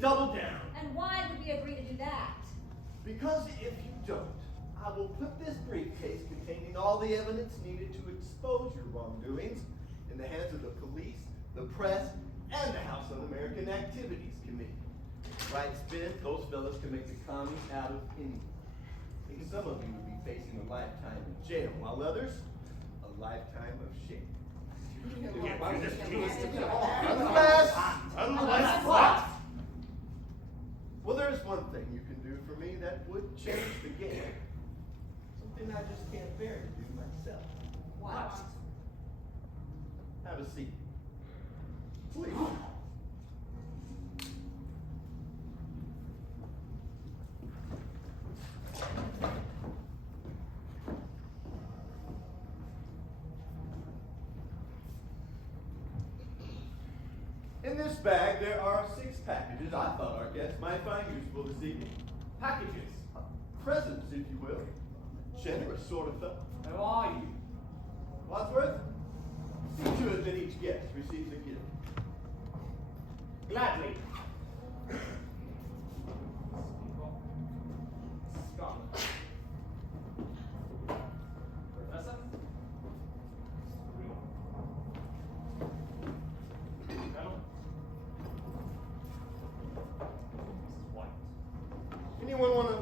double down. And why would we agree to do that? Because if you don't, I will put this briefcase containing all the evidence needed to expose your wrongdoings in the hands of the police, the press, and the House Un-American Activities Committee. Right spin, those fellas can make the commies out of anyone. And some of you would be facing a lifetime in jail, while others, a lifetime of shame. Unless what? Well, there's one thing you can do for me that would change the game. Something I just can't bear to do myself. What? Have a seat. Please. In this bag, there are 6 packages I thought our guests might find useful this evening. Packages. Presents, if you will. Generous sort of fellow. How are you? Wadsworth, see to it that each guest receives a gift. Gladly. Scarlet. Professor? Colonel? Mrs. White. Anyone want to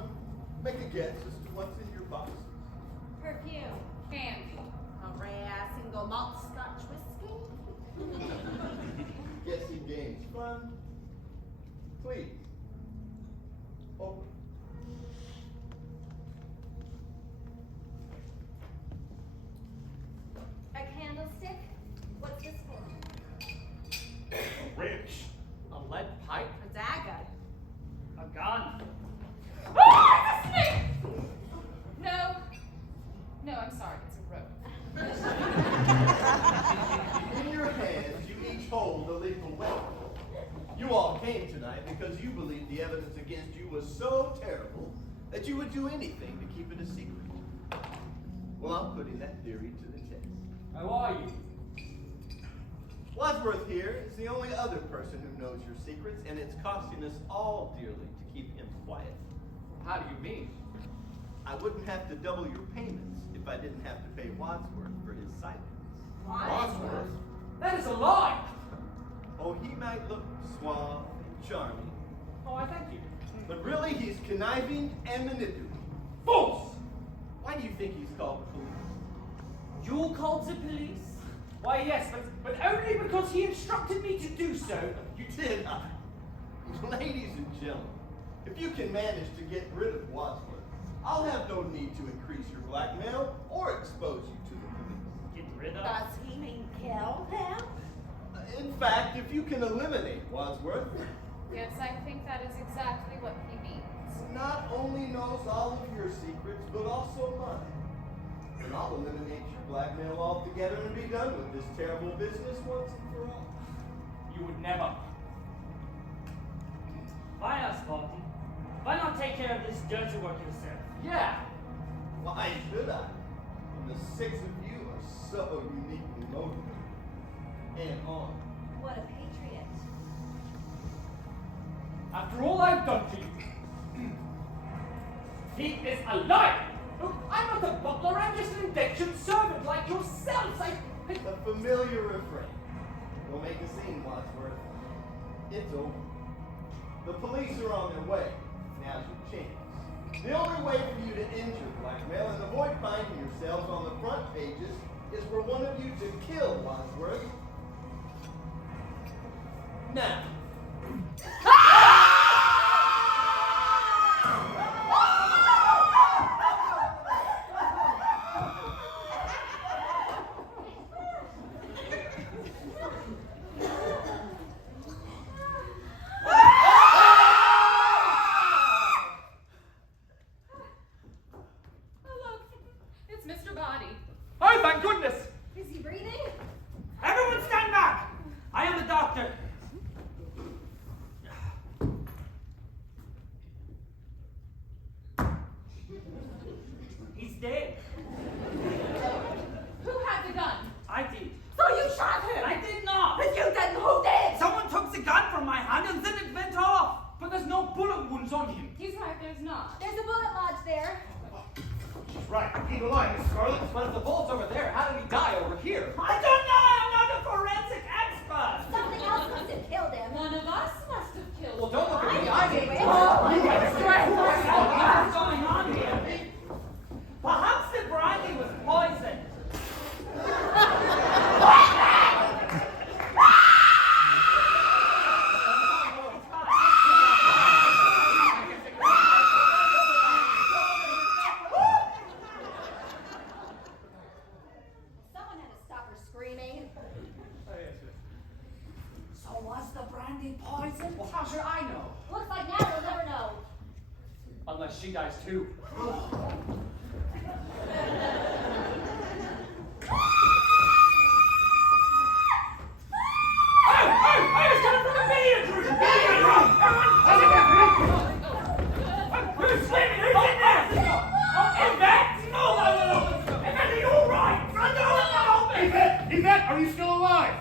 make a guess as to what's in your box? Perfume. Candy. A rare single malt Scotch whiskey. Guessing games fun? Please. Open. A candlestick? What's this for? A wrench. A lead pipe. A dagger. A gun. Oh, it's a snake! No. No, I'm sorry. It's a rope. In your hands, you each hold a lethal weapon. You all came tonight because you believed the evidence against you was so terrible that you would do anything to keep it a secret. Well, I'm putting that theory to the test. How are you? Wadsworth here is the only other person who knows your secrets, and it's costing us all dearly to keep him quiet. How do you mean? I wouldn't have to double your payments if I didn't have to pay Wadsworth for his silence. Wadsworth? That is a lie! Oh, he might look suave and charming, Oh, I thank you. but really he's conniving and manipulative. False! Why do you think he's called the police? You called the police? Why, yes, but only because he instructed me to do so. You did. Ladies and gentlemen, if you can manage to get rid of Wadsworth, I'll have no need to increase your blackmail or expose you to the police. Get rid of? Does he mean kill him? In fact, if you can eliminate Wadsworth, Yes, I think that is exactly what he means. not only knows all of your secrets, but also mine. And I'll eliminate your blackmail altogether and be done with this terrible business once and for all. You would never. Why not, Spartan? Why not take care of this dirty work yourself? Yeah! Why should I? When the 6 of you are so uniquely motivated and on. What a patriot. After all I've done to you, he is a liar! Look, I'm not a butler, I'm just an indentured servant like yourselves. A familiar refrain. Don't make a scene, Wadsworth. It's over. The police are on their way. Now's your chance. The only way for you to end your blackmail and avoid finding yourselves on the front pages is for one of you to kill Wadsworth. Now. Oh, look. It's Mr. Body. Oh, thank goodness! Is he breathing? Everyone stand back! I am the doctor. the poison? Well, how should I know? Looks like now we'll never know. Unless she dies too. I was coming from the billiard room! Billiard room! Who's swimming? Who's in there? Yvette! No, Yvette, are you all right? Yvette, are you still alive?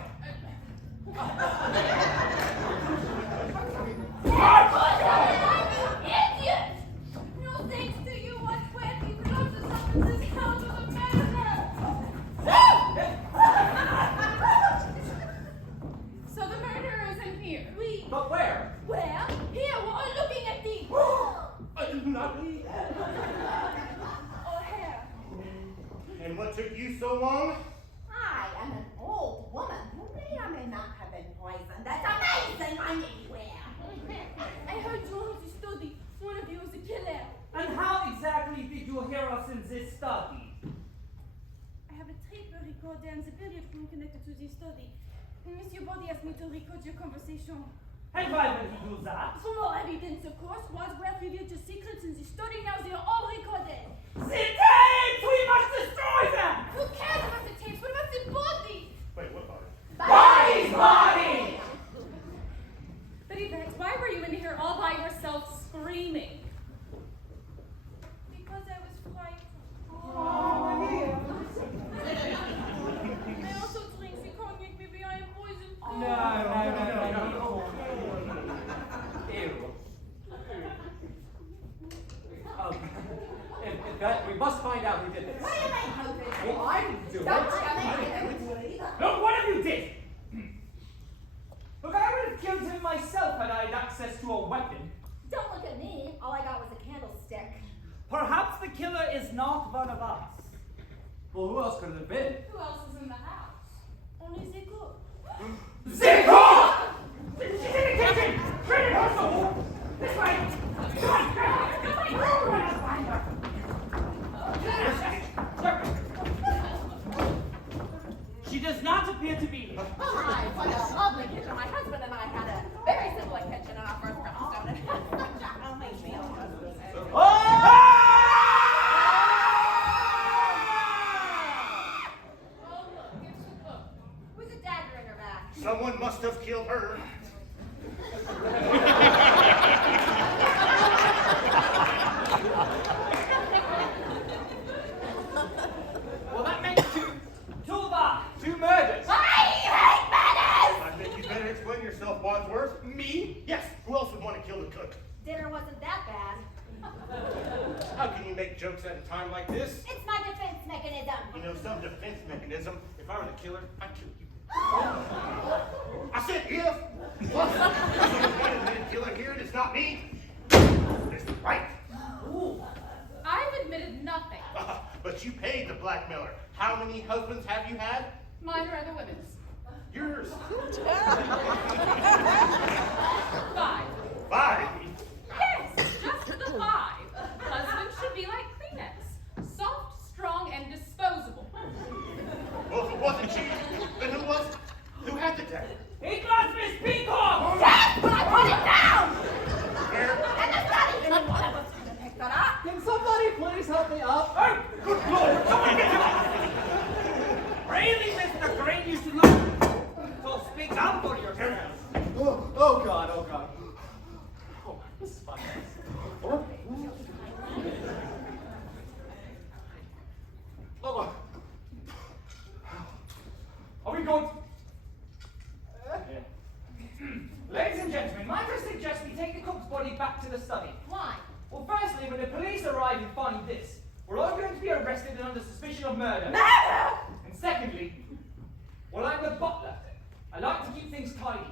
Idiot! No thanks to you, what when you close us up in this house with a murderer! So the murderer is in here. But where? Where? Here, we're all looking at the... Not me. Oh, here. And what took you so long? I am an old woman who may or may not have been poisoned. That's amazing anywhere. I heard you want to study. One of you is a killer. And how exactly did you hear us in this study? I have a tape recorder in the billiard room connected to the study. Monsieur Body asked me to record your conversation. And why would he do that? For more evidence, of course, Wadsworth revealed your secrets in the study. Now they are all recorded. The tapes! We must destroy them! Who cares about the tapes? What about the body? Wait, what about it? Body's body! But Yvette, why were you in here all by yourself screaming? Because I was frightened. I also drink the cognac. Maybe I am poisoned. No. Ew. Yvette, we must find out who did this. What do you mean, who did it? Well, I didn't do Don't it. tell me you didn't do it either. Look, one of you did! Look, I would have killed him myself had I had access to a weapon. Don't look at me. All I got was a candlestick. Perhaps the killer is not one of us. Well, who else could it have been? Who else is in the house? Only the cook. Zico! She's in the kitchen! Bring it also! This way! Come on! Find her! She does not appear to be here. Oh my, what a lovely kitchen. My husband and I had a very similar kitchen in our first brownstone. It had such a homey feel. Oh, look, it's the book. With a dagger in her back. Someone must have killed her. Well, that makes two murders. I think you better explain yourself, Wadsworth. Me? Yes. Who else would want to kill the cook? Dinner wasn't that bad. How can you make jokes at a time like this? It's my defense mechanism. You know, some defense mechanism. If I were the killer, I'd kill you. I said if. What? The killer here, and it's not me. It's right. I've admitted nothing. But you paid the blackmailer. How many husbands have you had? Mine or the women's. Yours. 5. 5. Yes, just the 5. Husbands should be like Kleenex. Soft, strong, and disposable. Well, if it wasn't you, then who was? Who had the dagger? It was Miss Peacock! Yes, but I put it down! Where? And there's not even one of us going to pick that up. Can somebody please help me up? Oh, good Lord! Someone get him up! Really, Mr. Green, you should look. So speak up for yourself. Oh God, oh God. Oh, this is fun. Oh, Are we going? Ladies and gentlemen, might I suggest we take the cook's body back to the study? Why? Well, firstly, when the police arrive and find this, we're all going to be arrested and under suspicion of murder. Murder! And secondly, well, I'm the butler. I like to keep things tidy.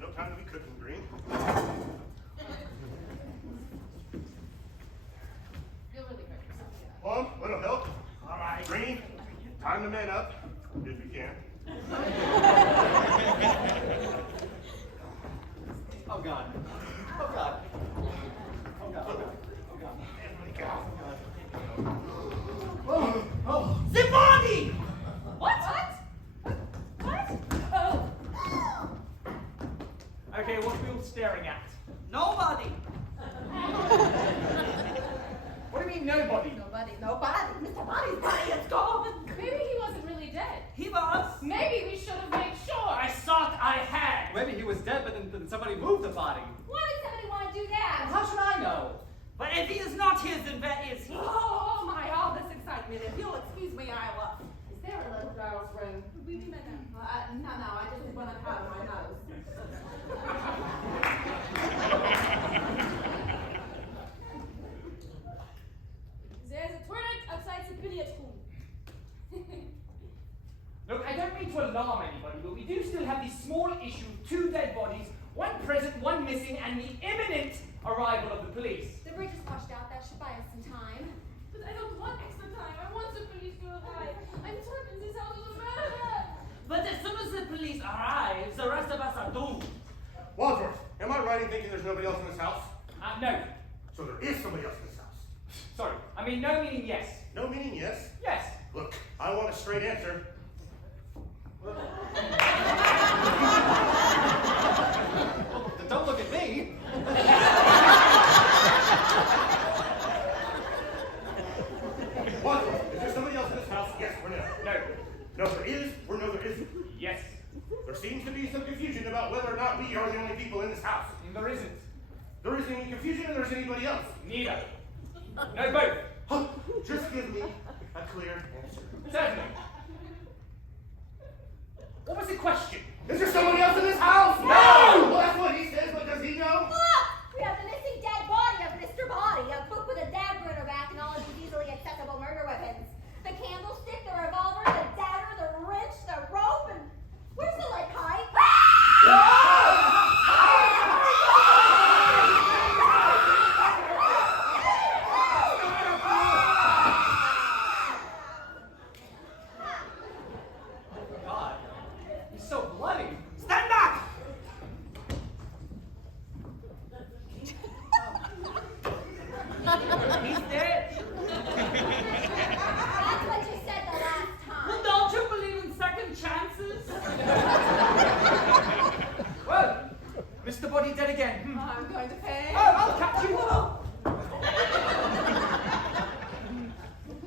No time to be cooking, Green. You'll really hurt yourself, yeah. Plum, little help. All right, Green. Time to man up, if you can. Oh God. Oh God. Oh God. Oh God. Oh God. Everybody go. Oh. nobody. Mr. Body's body is gone. Maybe he wasn't really dead. He was. Maybe we should have made sure. I thought I had. Maybe he was dead, but then somebody moved the body. Why would somebody want to do that? How should I know? But if he is not his, then where is he? Oh my, all this excitement. If you'll excuse me, I will. Is there a little girl's room? Oui, madame. No, I just want to powder my nose. There's a toilet outside the billiard room. Look, I don't mean to alarm anybody, but we do still have the small issue of 2 dead bodies, 1 present, 1 missing, and the imminent arrival of the police. The bridge is washed out. That should buy us some time. But I don't want extra time. I want the police to arrive. I'm certain this house is a murder. But as soon as the police arrives, the rest of us are doomed. Wadsworth, am I right in thinking there's nobody else in this house? No. So there is somebody else in this house. Sorry. I mean, no meaning yes. No meaning yes. Yes. Look, I want a straight answer. Don't look at me. Wadsworth, is there somebody else in this house? Yes or no? No. No, there is or no, there isn't. Yes. There seems to be some confusion about whether or not we are the only people in this house. There isn't. There isn't any confusion and there's anybody else. Neither. No, both. Huh, just give me a clear answer. Certainly. What was the question? Is there somebody else in this house? No! Well, that's what he says, but does he know? Look! We have the missing dead body of Mr. Body, a cook with a dagger in her back and all of these easily accessible murder weapons. The candlestick, the revolver, the dagger, the wrench, the rope, and where's the lead pipe? God. He's so bloody. Stand back! He's dead. That's what you said the last time. Well, don't you believe in second chances? Well, Mr. Body dead again. I'm going to pay. Oh, I'll catch you.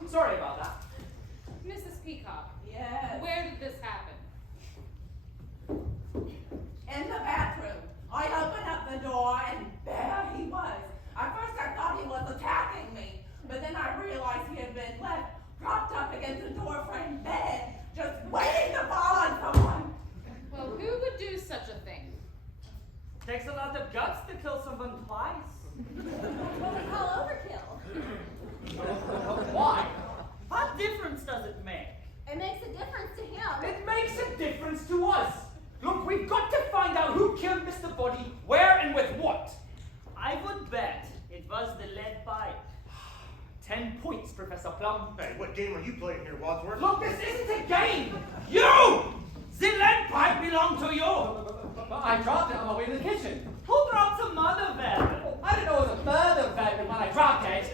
Sorry about that. Mrs. Peacock, Yes. where did this happen? In the bathroom. I opened up the door and there he was. At first I thought he was attacking me, but then I realized he had been left propped up against the doorframe bed, just waiting to fall on someone. Well, who would do such a thing? Takes a lot of guts to kill someone twice. What we call overkill. Why? What difference does it make? It makes a difference to him. It makes a difference to us. Look, we've got to find out who killed Mr. Body, where and with what. I would bet it was the lead pipe. 10 points, Professor Plum. Hey, what game are you playing here, Wadsworth? Look, this isn't a game. You! The lead pipe belonged to you! But I dropped it on my way to the kitchen. Who dropped some mother weapon? I didn't know it was a murder weapon when I dropped it.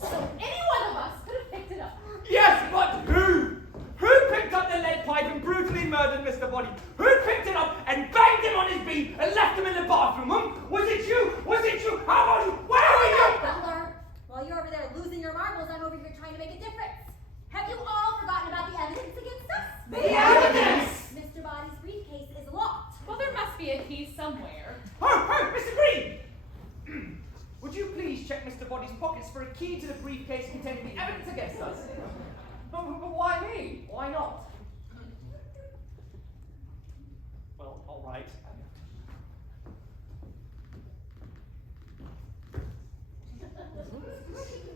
So any one of us could have picked it up. Yes, but who? Who picked up the lead pipe and brutally murdered Mr. Body? Who picked it up and banged him on his beat and left him in the bathroom? Was it you? Was it you? How about you? Where were you? Butler, while you're over there losing your marbles, I'm over here trying to make a difference. Have you all forgotten about the evidence against us? The evidence! Mr. Body's briefcase is locked. Well, there must be a key somewhere. Oh, Mr. Green! Would you please check Mr. Body's pockets for a key to the briefcase containing the evidence against us? But why me? Why not? Well, all right.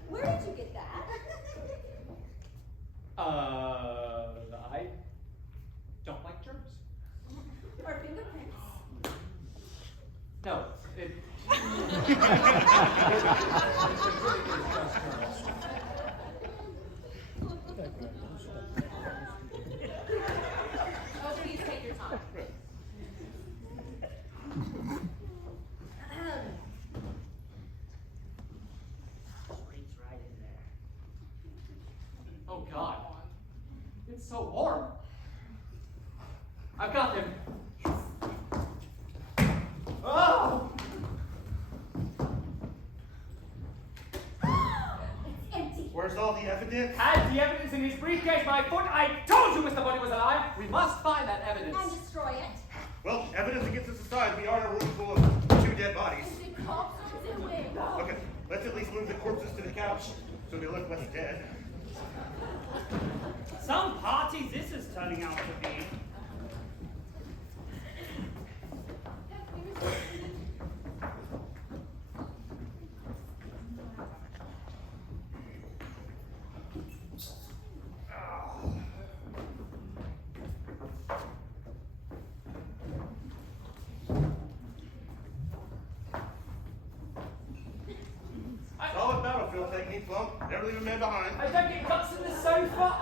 Where did you get that? I don't like germs. Or fingerprints? No, it... Oh, please take your time. Reach right in there. Oh, God. It's so warm. I've got him. Oh! Where's all the evidence? Has the evidence in his briefcase, my foot? I told you Mr. Body was alive. We must find that evidence. And destroy it. Well, evidence against the society. We are in a room full of 2 dead bodies. Is it corpse or is it wig? Okay, let's at least move the corpses to the couch so they look less dead. Some party this is turning out to be. Solid battlefield technique, Flump. Never leave a man behind. I don't get cuts in the sofa.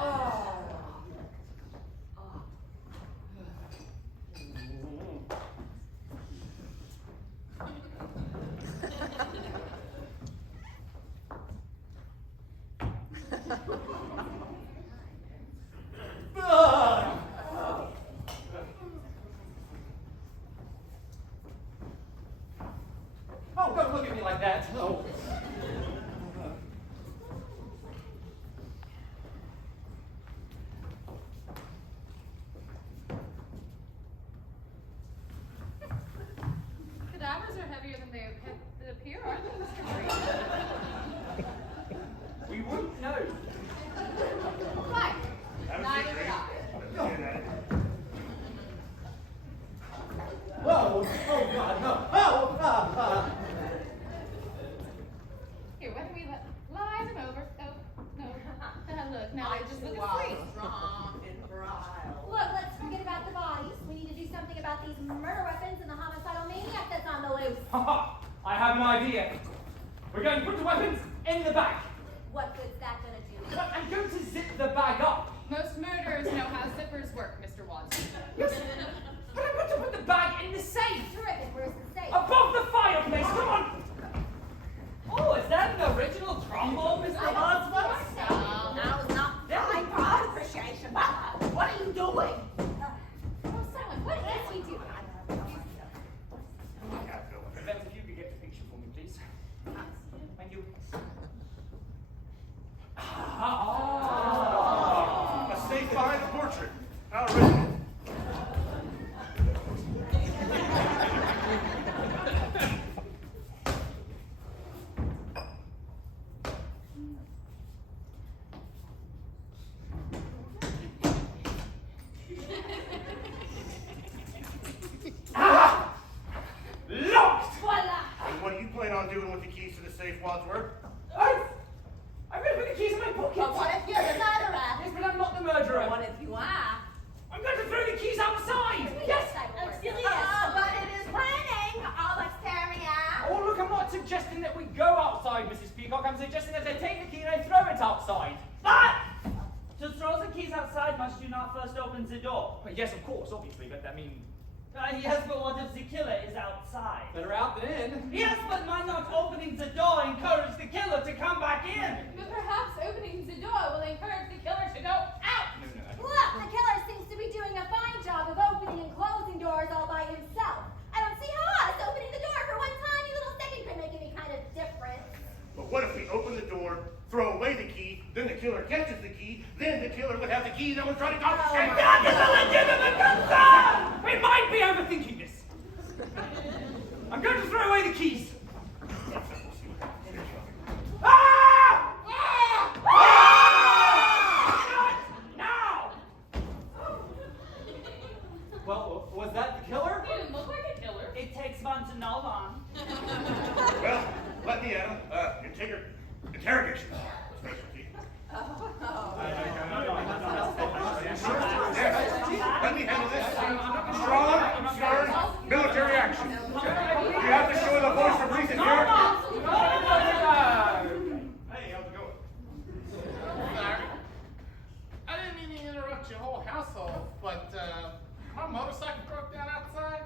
Oh. Oh, don't look at me like that. Oh. Cadavers are heavier than they appear, aren't they, Mr. Brady? We wouldn't know. Right. Have a Neither seat, would I. Let's get at it. Whoa! Oh God, no! Oh! Here, why don't we lie them over? Oh, no. Look, now they just look asleep. Drunk and vile. Look, let's forget about the bodies. We need to do something about these murder weapons and the homicidal maniac that's on the loose. Ha ha! I have an idea. We're going to put the weapons in the bag. What good's that gonna do? But I'm going to zip the bag up. Most murderers know how zippers work, Mr. Watson. Yes. But I'm going to put the bag in the safe. Terrific, where's the safe? Above the fireplace. Come on. Oh, is that an original trombone, Mr. Wadsworth? No, that was not fine for appreciation. What are you doing? Oh, Simon, what is he doing? Evans, if you could get the picture for me, please. Thank you. A safe behind the portrait. How original. Locked. Voila! And what do you plan on doing with the keys to the safe, Wadsworth? I'm going to put the keys in my pocket. But what if you're the murderer? Yes, but I'm not the murderer. What if you are? I'm going to throw the keys outside. Yes, I'm serious. But it is raining. All exterior. Oh, look, I'm not suggesting that we go outside, Mrs. Peacock. I'm suggesting that they take the key and they throw it outside. But to throw the keys outside, must you not first open the door? Well, yes, of course, obviously, but I mean, Yes, but what if the killer is outside? Better out than in. Yes, but might not opening the door encourage the killer to come back in? But perhaps opening the door will encourage the killer to go out. Look, the killer seems to be doing a fine job of opening and closing doors all by himself. I don't see how us opening the door for one tiny little second could make any kind of difference. But what if we open the door, throw away the key, then the killer catches the key, then the killer would have the key that was trying to confiscate? that is a legitimate concern! We might be overthinking this. I'm going to throw away the keys. Ah! Now! Well, was that the killer? He didn't look like a killer. It takes one to know one. Well, let me at him. Interrogation. Specialty. Let me handle this. Strong, stern, military action. You have to show the voice of reason here. Hey, how's it going? Sorry. I didn't mean to interrupt your whole household, but my motorcycle broke down outside,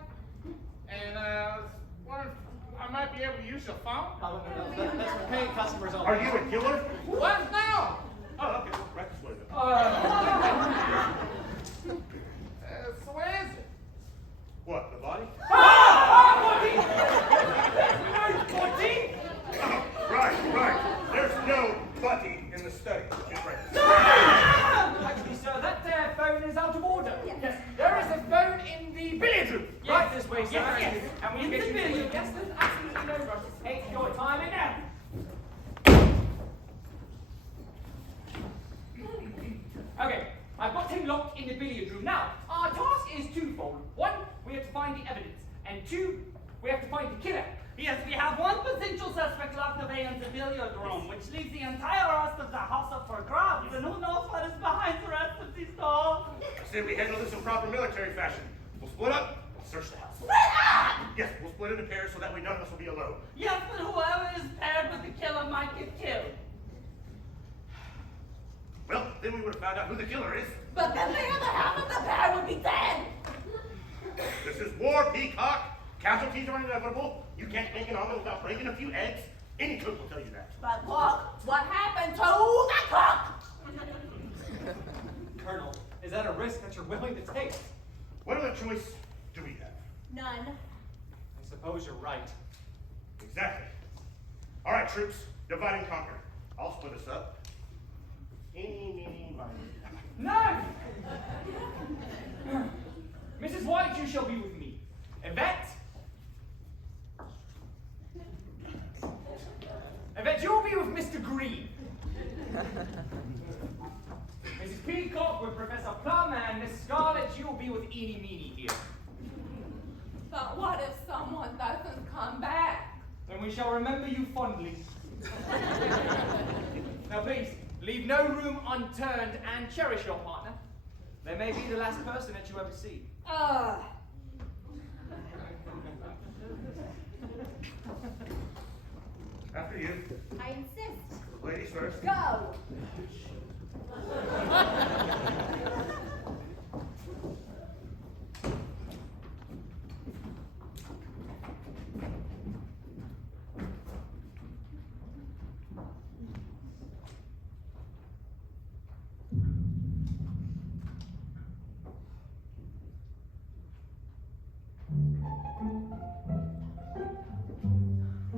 and I was wondering if I might be able to use your phone. Oh, no, that's for paying customers only. Are you a killer? What now? Oh, okay. Practice what it is. So where is it? What, the body? Right. There's no body in the do. Now, our task is twofold. One, we have to find the evidence, and two, we have to find the killer. Yes, we have one potential suspect locked away in the billiard room, which leaves the entire rest of the house up for grabs. And who knows what is behind the rest of these doors? I said we handle this in proper military fashion. We'll split up, we'll search the house. Split up! Yes, we'll split into pairs so that way none of us will be alone. Yes, but whoever is paired with the killer might get killed. Well, then we would have found out who the killer is. But then the other half of the pair would be dead. This is war, Peacock. Casualties are inevitable. You can't make an omelet without breaking a few eggs. Any cook will tell you that. But look, what happened to the cook? Colonel, is that a risk that you're willing to take? What other choice do we have? None. I suppose you're right. Exactly. All right, troops, divide and conquer. I'll split us up. Eeny, meeny, miny. No! Mrs. White, you shall be with me. Yvette? Yvette, you'll be with Mr. Green. Mrs. Peacock with Professor Plum, and Miss Scarlett, you'll be with Eeny Meeny here. But what if someone doesn't come back? Then we shall remember you fondly. Now please, leave no room unturned and cherish your partner. They may be the last person that you ever see. After you. I insist. Ladies first. Go.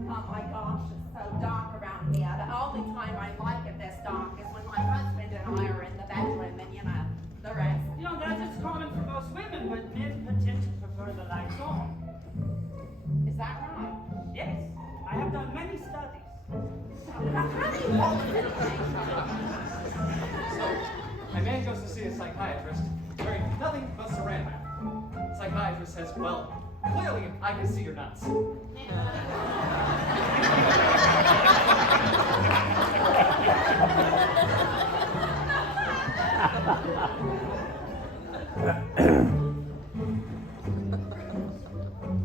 Oh my gosh, it's so dark around here. The only time I like it this dark is when my husband and I are in the bedroom and, you know, the rest. You know, that is common for most women, but men potentially prefer the lights on. Is that right? Yes, I have done many studies. How do you hold this information? So, a man goes to see a psychiatrist, wearing nothing but saran wrap. Psychiatrist says, well, clearly I can see your nuts.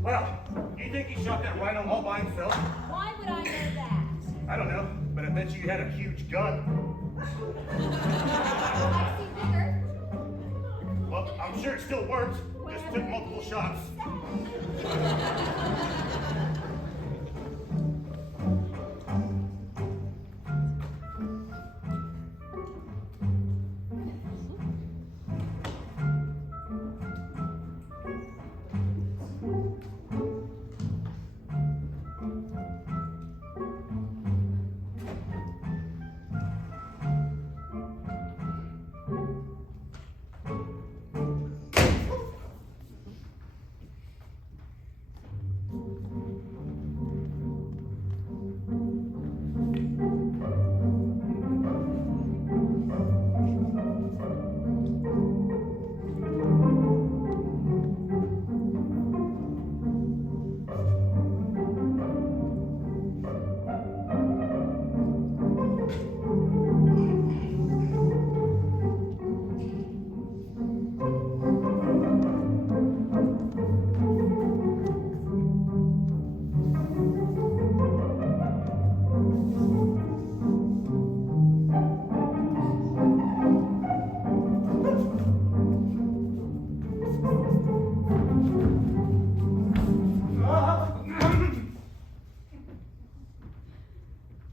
Well, you think he shot that rhino all by himself? Why would I know that? I don't know, but I bet you had a huge gun. I see bigger. Well, I'm sure it still worked. Just took multiple shots.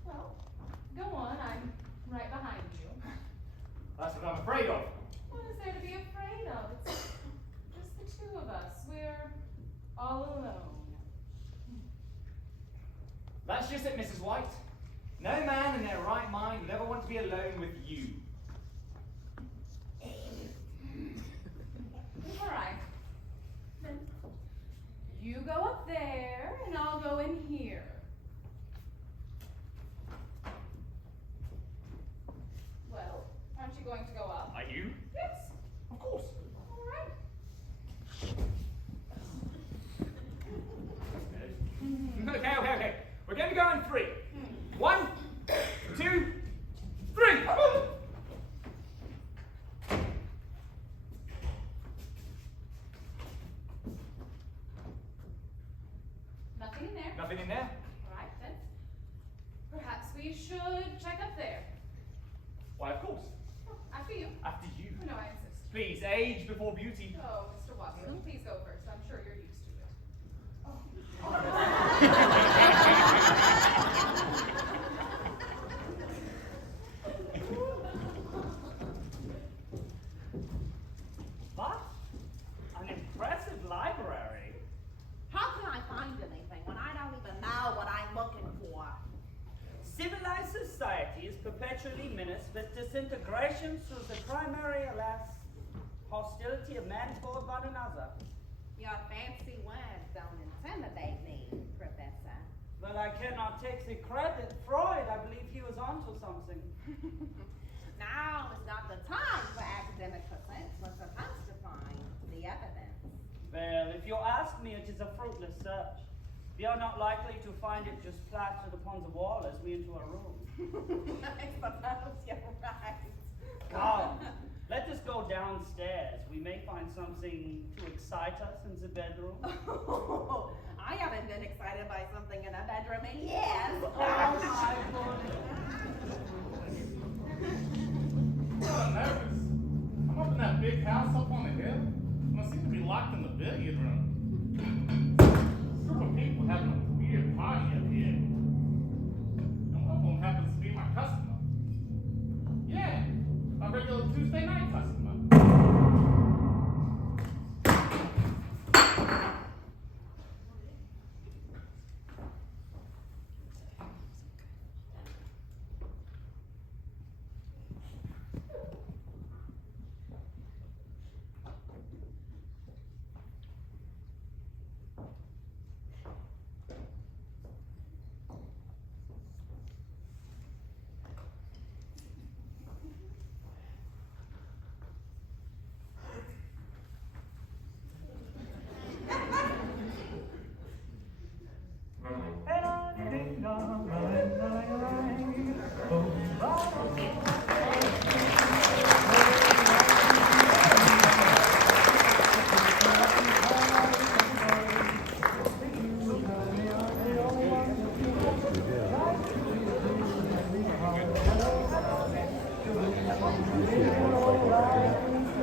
Well, go on, I'm right behind you. That's what I'm afraid of. What is there to be afraid of? It's just the two of us. We're all alone. That's just it, Mrs. White. No man in their right mind would ever want to be alone with you. All right. Then you go up there, and I'll go in here. Well, aren't you going to go up? Are you? Yes. Of course. All here. Right then. Perhaps we should check up there. Why, of course. After you. After you. Oh, no, I insist. Please, age before beauty. Oh, Mr. Watson, please go first. I'm sure you're used to it. What? An impressive library. How can I find anything when I don't even know what I'm looking for? Civilized society is perpetually menaced with disintegration through the primary, alas, hostility of men toward one another. Your fancy words don't intimidate me, Professor. But I cannot take the credit. Freud, I believe he was onto something. Now is not the time for academic pursuits. We're supposed to find the evidence. Well, if you ask me, it is a fruitless search. We are not likely to find it just plastered upon the wall as we enter a room. I suppose you're right. Come, let us go downstairs. We may find something to excite us in the bedroom. Oh, I haven't been excited by something in a bedroom in years. Oh, my goodness. I'm nervous. I'm up in that big house up on the hill, and I seem to be locked in the billiard room. A group of people having a weird party up here. And one of them happens to be my customer. Yeah, my regular Tuesday night customer.